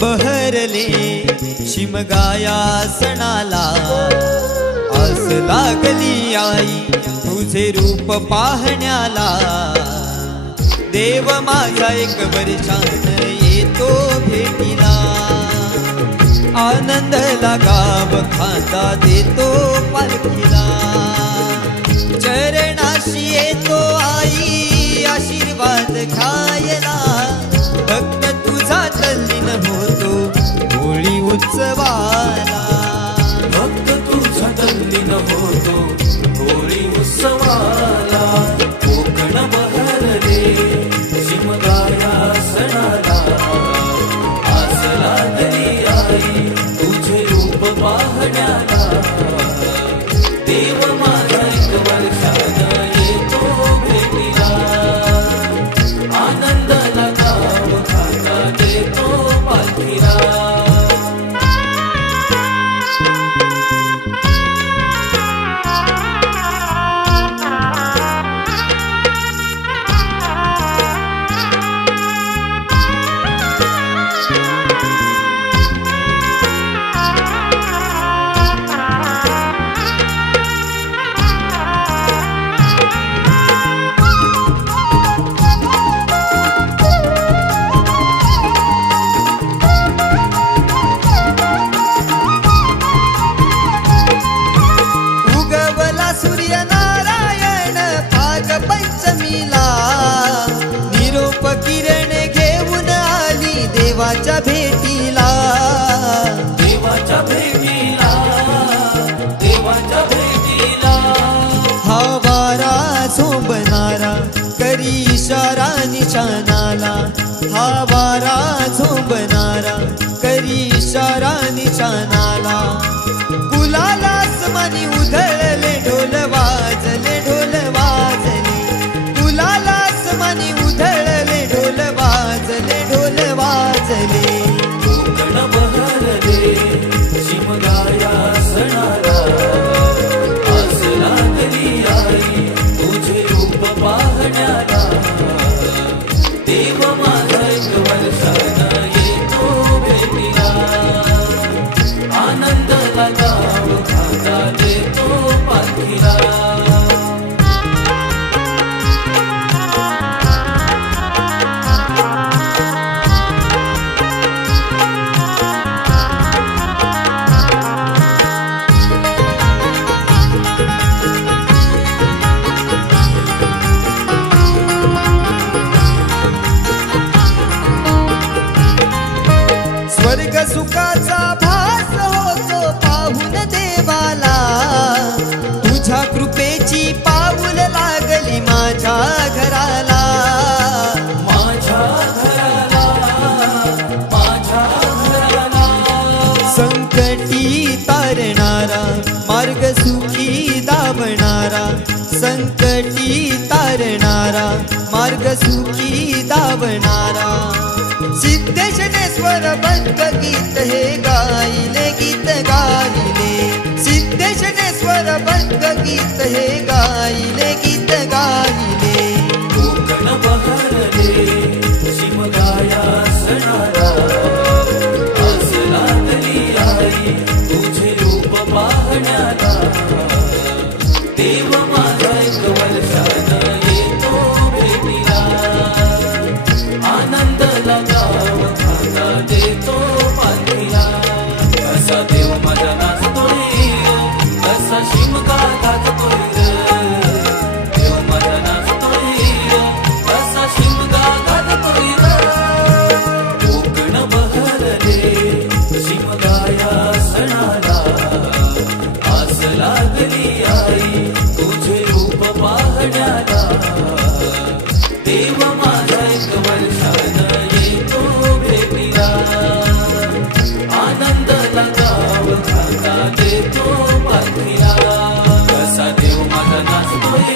बहरले शिमगाया सणाला, आस लागली आई तुझे रूप पाहण्याला। देव माझा एक वर्षान येतो भेटीला, आनंद गाव खाता देतो पालखीला। चरणाशी येतो आई आशीर्वाद खायला, भक्त तुझा तल्लीन होतो होळी उत्सवाला। भक्त तुझा तल्लीन होतो होळी उत्सवाला। कोकण बहरले शिमगाया सणाला, आस लागली आई तुझे रूप पाहण्याला। देव माझा एक वर्षान येतो भेटीला, आनंदाला गाव खाता देतो पालखीला। सूर्यनारायण भाग पंचमीला, निरोप किरण घेऊन आली देवाच्या भेटीला। देवाच्या भेटीला, देवाच्या भेटीला। हा वारा झोंबणारा करी इशारा निशाणाला, हा वारा झोंबणारा करी इशारा निशाणाला। गुलाल आसमानी उधळले ढोल वाजले, ढोल वाजले। गुलाल आसमानी उधळले ढोल वाजले, ढोल वाजले। कोकण बहरले शिमगाया सणाला, आस लागली आई तुझे रूप पाहण्याला। देव माझा एक वर्षान येतो भेटीला, आनंदाला गाव खाता देतो पालखीला। स्वर्ग सुखाचा भास होतो पाहून देवाला, तुझ्या कृपेची पाऊल लागली माझ्या घराला। माझ्या घराला, माझ्या घराला। संकटी तारणारा मार्ग सुखी दावणारा, संकटी तारणारा मार्ग सुखी दावणारा। सिद्धेशनेश्वर बंद गीत हे गायले, गीत गायले। सिद्धेशनेश्वर बंद गीत हे गायले, गीत गायले। कोकण बहरले शिमगाया सणाला, आस लागली आई तुझे रूप पाहण्याला। देव माझा एक वर्षान येतो भेटीला, आनंदाला गाव खाता देतो पालखीला। असा देव माझा नाचतोय, असा शिमगा गाजतोय रे। देव माझा नाचतोय, असा शिमगा गाजतोय रे। कोकण बहरले शिमगाया सणाला, आस लागली आई तुझे रूप पाहण्याला। देव माझा एक वर्षान येतो भेटीला, आनंदाला गाव खाता देतो पालखीला। असा देव माझा नाचतोय,